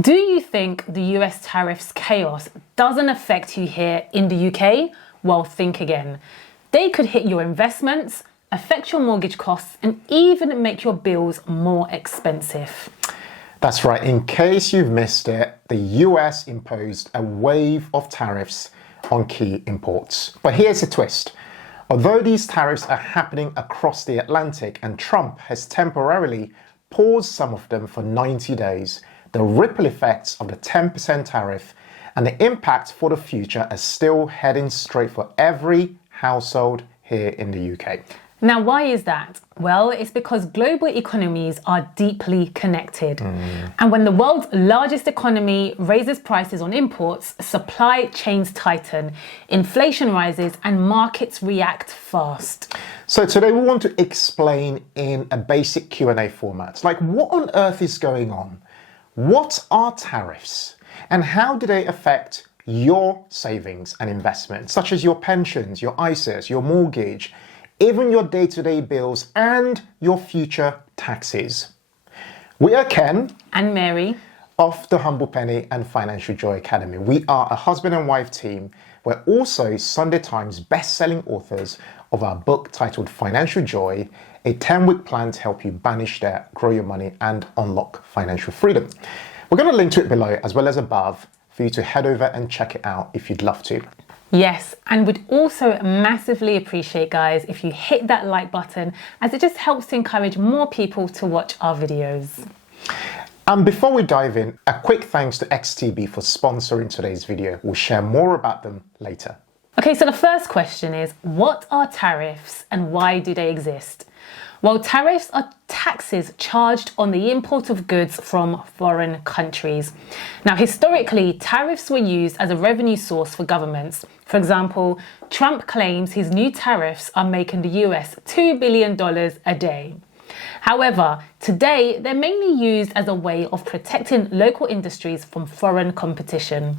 Do you think the US tariffs chaos doesn't affect you here in the UK? Well, think again. They could hit your investments, affect your mortgage costs, and even make your bills more expensive. That's right. In case you've missed it, the US imposed a wave of tariffs on key imports. But here's a twist. Although these tariffs are happening across the Atlantic and Trump has temporarily paused some of them for 90 days, the ripple effects of the 10% tariff and the impact for the future are still heading straight for every household here in the UK. Now, why is that? Well, it's because global economies are deeply connected. And when the world's largest economy raises prices on imports, supply chains tighten, inflation rises, and markets react fast. So today we want to explain in a basic Q&A format, like what on earth is going on? What are tariffs? And how do they affect your savings and investments, such as your pensions, your ISAs, your mortgage, even your day-to-day bills and your future taxes? We are Ken and Mary of the Humble Penny and Financial Joy Academy. We are a husband and wife team. We're also Sunday Times best-selling authors of our book titled Financial Joy, a 10-week plan to help you banish debt, grow your money, and unlock financial freedom. We're going to link to it below as well as above for you to head over and check it out if you'd love to. Yes, and would also massively appreciate, guys, if you hit that like button, as it just helps to encourage more people to watch our videos. And before we dive in, a quick thanks to XTB for sponsoring today's video. We'll share more about them later. Okay, so the first question is, what are tariffs and why do they exist? Well, tariffs are taxes charged on the import of goods from foreign countries. Now, historically, tariffs were used as a revenue source for governments. For example, Trump claims his new tariffs are making the US $2 billion a day. However, today, they're mainly used as a way of protecting local industries from foreign competition.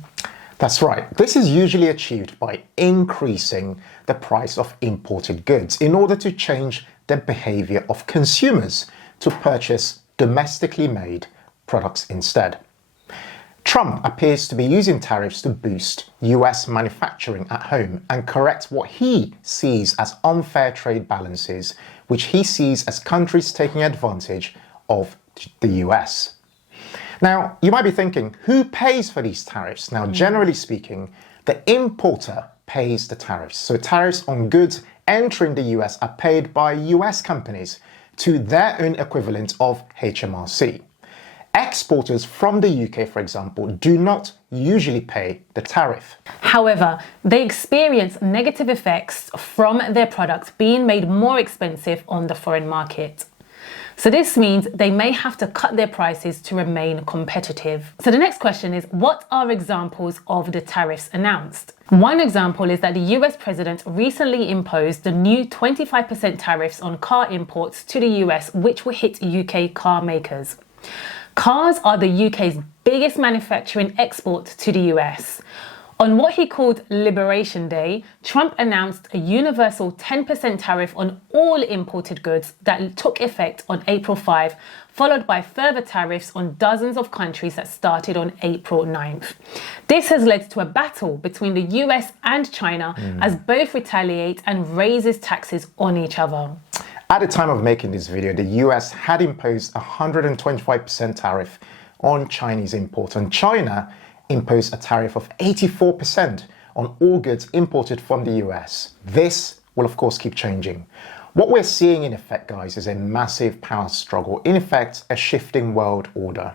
That's right. This is usually achieved by increasing the price of imported goods in order to change the behavior of consumers to purchase domestically made products instead. Trump appears to be using tariffs to boost US manufacturing at home and correct what he sees as unfair trade balances, which he sees as countries taking advantage of the US. Now, you might be thinking, who pays for these tariffs? Now, generally speaking, the importer pays the tariffs. So tariffs on goods entering the US are paid by US companies to their own equivalent of HMRC. Exporters from the UK, for example, do not usually pay the tariff. However, they experience negative effects from their products being made more expensive on the foreign market. So this means they may have to cut their prices to remain competitive. So the next question is, what are examples of the tariffs announced? One example is that the US president recently imposed the new 25% tariffs on car imports to the US, which will hit UK car makers. Cars are the UK's biggest manufacturing export to the US. On what he called Liberation Day, Trump announced a universal 10% tariff on all imported goods that took effect on April 5, followed by further tariffs on dozens of countries that started on April 9th. This has led to a battle between the US and China as both retaliate and raises taxes on each other. At the time of making this video, the US had imposed a 125% tariff on Chinese imports, and China imposed a tariff of 84% on all goods imported from the US. This will of course keep changing. What we're seeing in effect, guys, is a massive power struggle, in effect a shifting world order.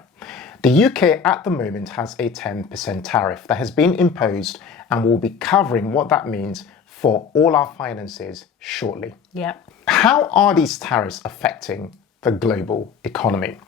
The UK at the moment has a 10% tariff that has been imposed, and we'll be covering what that means for all our finances shortly. Yep. How are these tariffs affecting the global economy?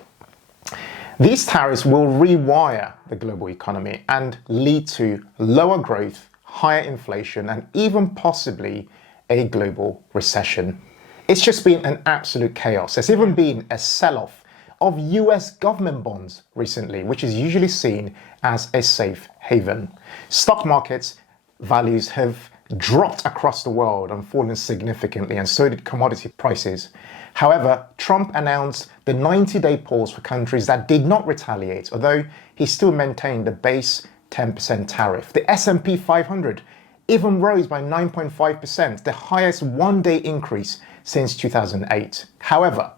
These tariffs will rewire the global economy and lead to lower growth, higher inflation, and even possibly a global recession. It's just been an absolute chaos. There's even been a sell-off of US government bonds recently, which is usually seen as a safe haven. Stock markets values have dropped across the world and fallen significantly, and so did commodity prices. However, Trump announced the 90-day pause for countries that did not retaliate, although he still maintained the base 10% tariff. The S&P 500 even rose by 9.5%, the highest one-day increase since 2008. However,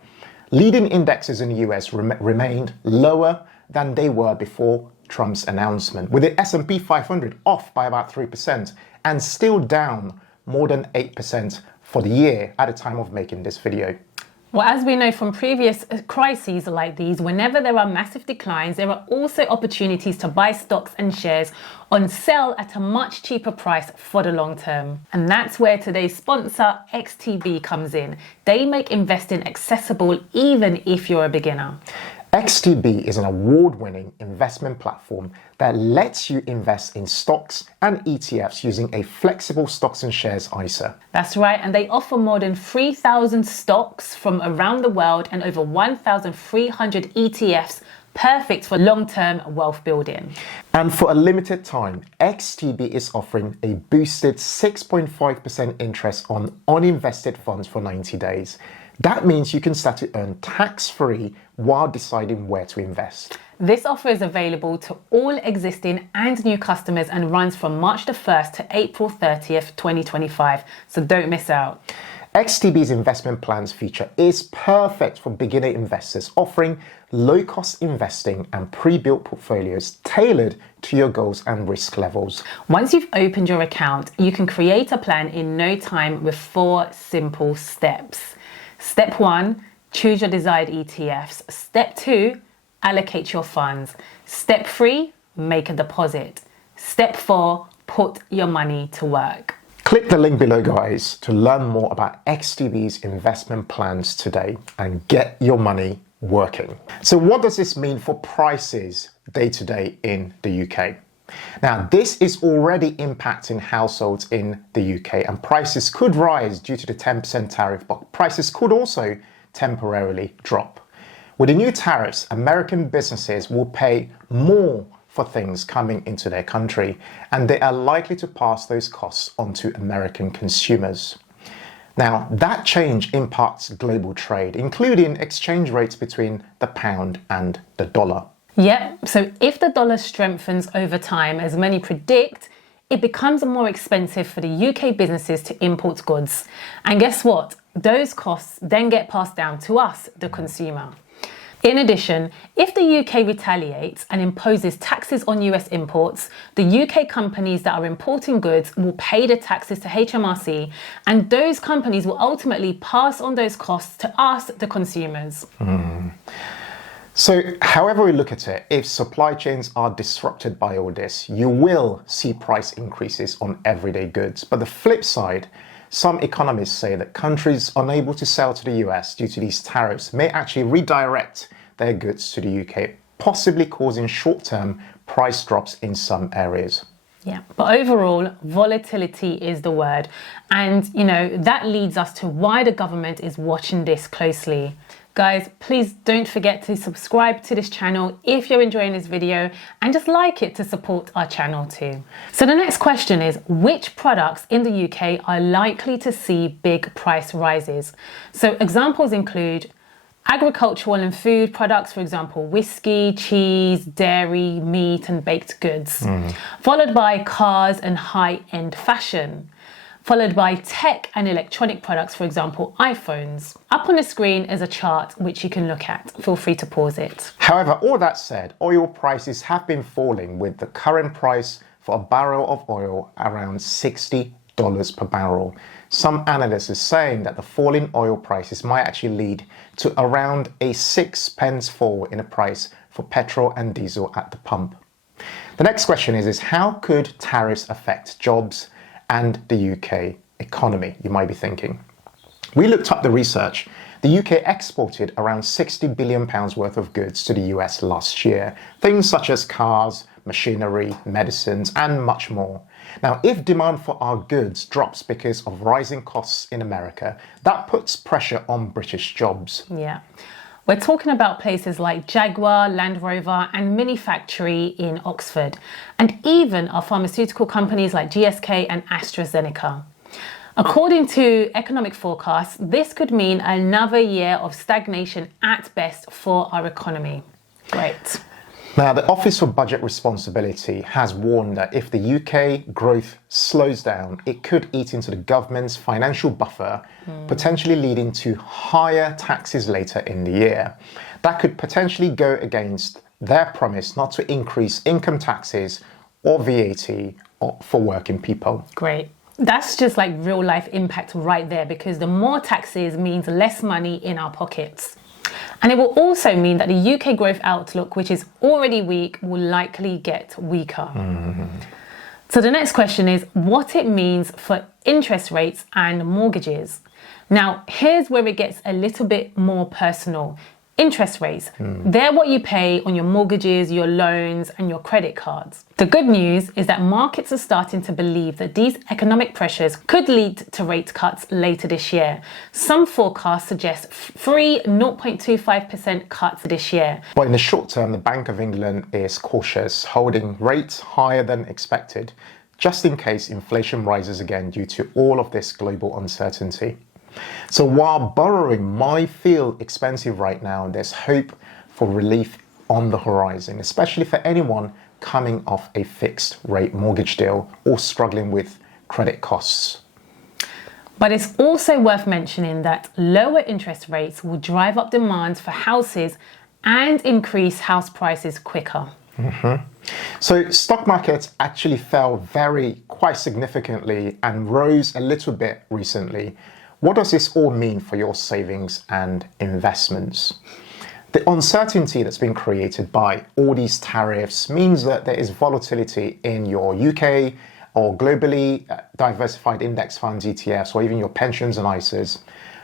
leading indexes in the US remained lower than they were before Trump's announcement, with the S&P 500 off by about 3% and still down more than 8% for the year at the time of making this video. Well, as we know from previous crises like these, whenever there are massive declines, there are also opportunities to buy stocks and shares on sale at a much cheaper price for the long term. And that's where today's sponsor, XTB, comes in. They make investing accessible even if you're a beginner. XTB is an award-winning investment platform that lets you invest in stocks and ETFs using a flexible stocks and shares ISA. That's right, and they offer more than 3,000 stocks from around the world and over 1,300 ETFs, perfect for long-term wealth building. And for a limited time, XTB is offering a boosted 6.5% interest on uninvested funds for 90 days. That means you can start to earn tax-free while deciding where to invest. This offer is available to all existing and new customers and runs from March the 1st to April 30th, 2025, so don't miss out. XTB's investment plans feature is perfect for beginner investors, offering low-cost investing and pre-built portfolios tailored to your goals and risk levels. Once you've opened your account, you can create a plan in no time with 4 simple steps. Step 1, choose your desired ETFs. Step 2, allocate your funds. Step 3, make a deposit. Step 4, put your money to work. Click the link below, guys, to learn more about XTB's investment plans today and get your money working. So what does this mean for prices day to day in the UK? Now, this is already impacting households in the UK, and prices could rise due to the 10% tariff, but prices could also temporarily drop. With the new tariffs, American businesses will pay more for things coming into their country, and they are likely to pass those costs onto American consumers. Now, that change impacts global trade, including exchange rates between the pound and the dollar. Yep, so if the dollar strengthens over time, as many predict, it becomes more expensive for the UK businesses to import goods. And guess what? Those costs then get passed down to us, the consumer. In addition, if the UK retaliates and imposes taxes on US imports, the UK companies that are importing goods will pay the taxes to HMRC, and those companies will ultimately pass on those costs to us, the consumers. So, however we look at it, if supply chains are disrupted by all this, you will see price increases on everyday goods. But the flip side, some economists say that countries unable to sell to the US due to these tariffs may actually redirect their goods to the UK, possibly causing short-term price drops in some areas. Yeah, but overall, volatility is the word. And, that leads us to why the government is watching this closely. Guys, please don't forget to subscribe to this channel if you're enjoying this video, and just like it to support our channel too. So the next question is, which products in the UK are likely to see big price rises? So examples include agricultural and food products, for example, whiskey, cheese, dairy, meat and baked goods, followed by cars and high-end fashion, followed by tech and electronic products, for example, iPhones. Up on the screen is a chart which you can look at. Feel free to pause it. However, all that said, oil prices have been falling, with the current price for a barrel of oil around $60 per barrel. Some analysts are saying that the fall in oil prices might actually lead to around a 6p fall in the price for petrol and diesel at the pump. The next question is how could tariffs affect jobs and the UK economy, you might be thinking. We looked up the research. The UK exported around £60 billion worth of goods to the US last year. Things such as cars, machinery, medicines, and much more. Now, if demand for our goods drops because of rising costs in America, that puts pressure on British jobs. Yeah. We're talking about places like Jaguar, Land Rover, and Mini Factory in Oxford, and even our pharmaceutical companies like GSK and AstraZeneca. According to economic forecasts, this could mean another year of stagnation at best for our economy. Great. Now, the Office for Budget Responsibility has warned that if the UK growth slows down, it could eat into the government's financial buffer, potentially leading to higher taxes later in the year. That could potentially go against their promise not to increase income taxes or VAT for working people. Great. That's just like real life impact right there, because the more taxes means less money in our pockets. And it will also mean that the UK growth outlook, which is already weak, will likely get weaker. So the next question is what it means for interest rates and mortgages. Now, here's where it gets a little bit more personal. Interest rates, they're what you pay on your mortgages, your loans, and your credit cards. The good news is that markets are starting to believe that these economic pressures could lead to rate cuts later this year. Some forecasts suggest 0.25% cuts this year. But in the short term, the Bank of England is cautious, holding rates higher than expected, just in case inflation rises again due to all of this global uncertainty. So while borrowing might feel expensive right now, there's hope for relief on the horizon, especially for anyone coming off a fixed rate mortgage deal or struggling with credit costs. But it's also worth mentioning that lower interest rates will drive up demand for houses and increase house prices quicker. So stock markets actually fell quite significantly and rose a little bit recently. What does this all mean for your savings and investments? The uncertainty that's been created by all these tariffs means that there is volatility in your UK or globally diversified index funds, ETFs, or even your pensions and ISAs.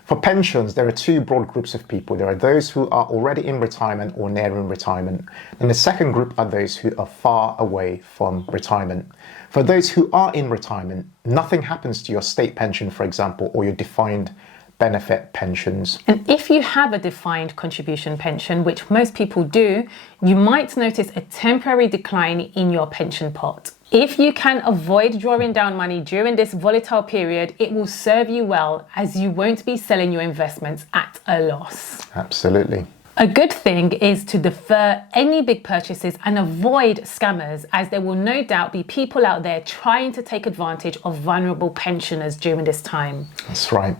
For pensions, there are two broad groups of people. There are those who are already in retirement or nearing retirement. And the second group are those who are far away from retirement. For those who are in retirement, nothing happens to your state pension, for example, or your defined benefit pensions. And if you have a defined contribution pension, which most people do, you might notice a temporary decline in your pension pot. If you can avoid drawing down money during this volatile period, it will serve you well, as you won't be selling your investments at a loss. Absolutely. A good thing is to defer any big purchases and avoid scammers, as there will no doubt be people out there trying to take advantage of vulnerable pensioners during this time. That's right.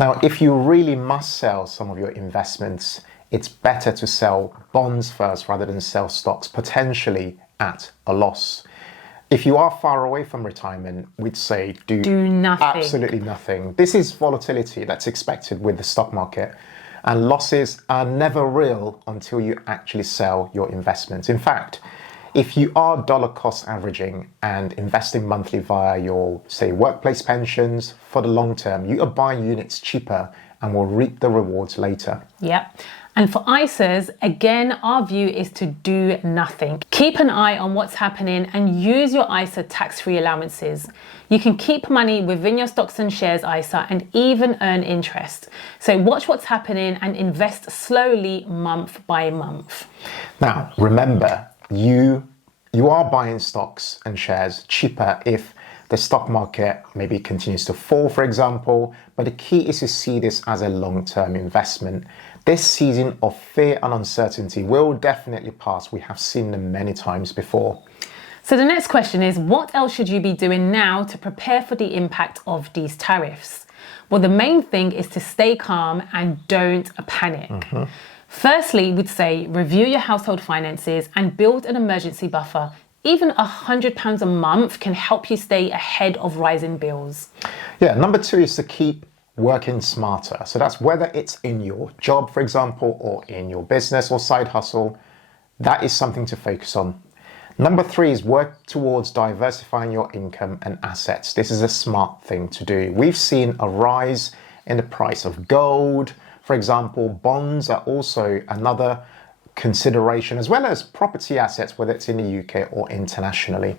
Now, if you really must sell some of your investments, it's better to sell bonds first rather than sell stocks, potentially at a loss. If you are far away from retirement, we'd say do nothing. Absolutely nothing. This is volatility that's expected with the stock market. And losses are never real until you actually sell your investments. In fact, if you are dollar cost averaging and investing monthly via your, say, workplace pensions, for the long term, you are buying units cheaper and will reap the rewards later. Yep. And for ISAs, again, our view is to do nothing. Keep an eye on what's happening and use your ISA tax-free allowances. You can keep money within your stocks and shares ISA and even earn interest. So watch what's happening and invest slowly month by month. Now, remember, you are buying stocks and shares cheaper if the stock market maybe continues to fall, for example, but the key is to see this as a long-term investment. This season of fear and uncertainty will definitely pass. We have seen them many times before. So the next question is, what else should you be doing now to prepare for the impact of these tariffs? Well, the main thing is to stay calm and don't panic. Firstly, we'd say review your household finances and build an emergency buffer. Even £100 a month can help you stay ahead of rising bills. Yeah, number two is to keep working smarter. So that's whether it's in your job, for example, or in your business or side hustle. That is something to focus on. Number three is work towards diversifying your income and assets. This is a smart thing to do. We've seen a rise in the price of gold. For example, bonds are also another consideration, as well as property assets, whether it's in the UK or internationally.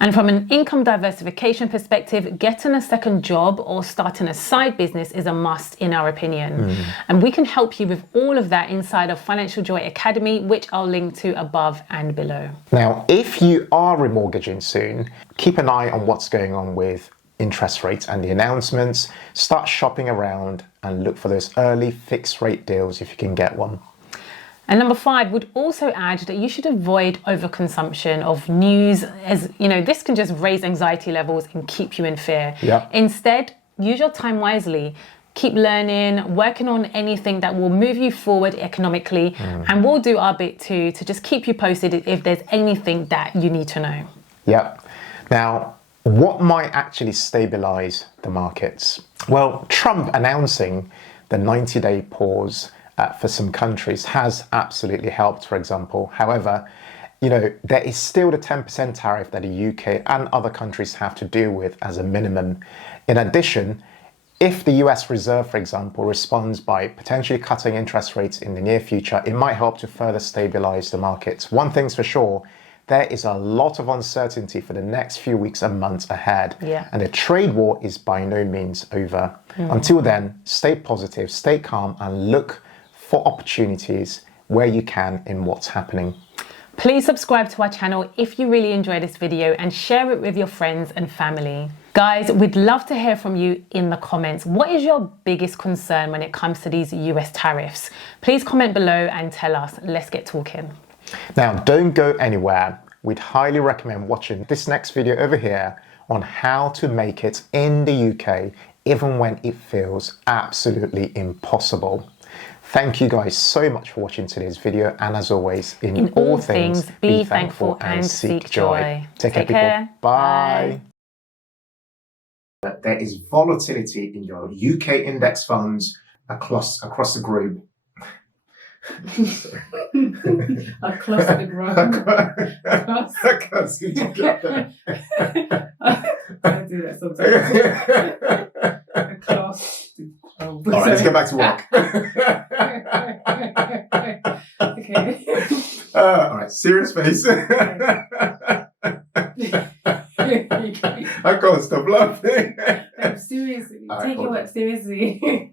And from an income diversification perspective, getting a second job or starting a side business is a must in our opinion. And we can help you with all of that inside of Financial Joy Academy, which I'll link to above and below. Now, if you are remortgaging soon, keep an eye on what's going on with interest rates and the announcements. Start shopping around and look for those early fixed rate deals if you can get one. And number 5 would also add that you should avoid overconsumption of news, as you know, this can just raise anxiety levels and keep you in fear. Yeah. Instead, use your time wisely. Keep learning, working on anything that will move you forward economically, and we'll do our bit too to just keep you posted if there's anything that you need to know. Yep. Now, what might actually stabilize the markets? Well, Trump announcing the 90-day pause for some countries has absolutely helped, for example. However, you know, there is still the 10% tariff that the UK and other countries have to deal with as a minimum. In addition, if the US Reserve, for example, responds by potentially cutting interest rates in the near future, it might help to further stabilize the markets. One thing's for sure, there is a lot of uncertainty for the next few weeks and months ahead. Yeah. And the trade war is by no means over. Until then, stay positive, stay calm, and look for opportunities where you can in what's happening. Please subscribe to our channel if you really enjoyed this video and share it with your friends and family. Guys, we'd love to hear from you in the comments. What is your biggest concern when it comes to these US tariffs? Please comment below and tell us. Let's get talking. Now, don't go anywhere. We'd highly recommend watching this next video over here on how to make it in the UK, even when it feels absolutely impossible. Thank you guys so much for watching today's video, and as always, in all things, be thankful and seek joy. Take care, people. Bye. There is volatility in your UK index funds across the group. Across the ground. Across the ground. I do that sometimes. Across. All right, let's get back to work. Okay. All right, serious face. I can't stop laughing. Seriously, All right, take your work seriously.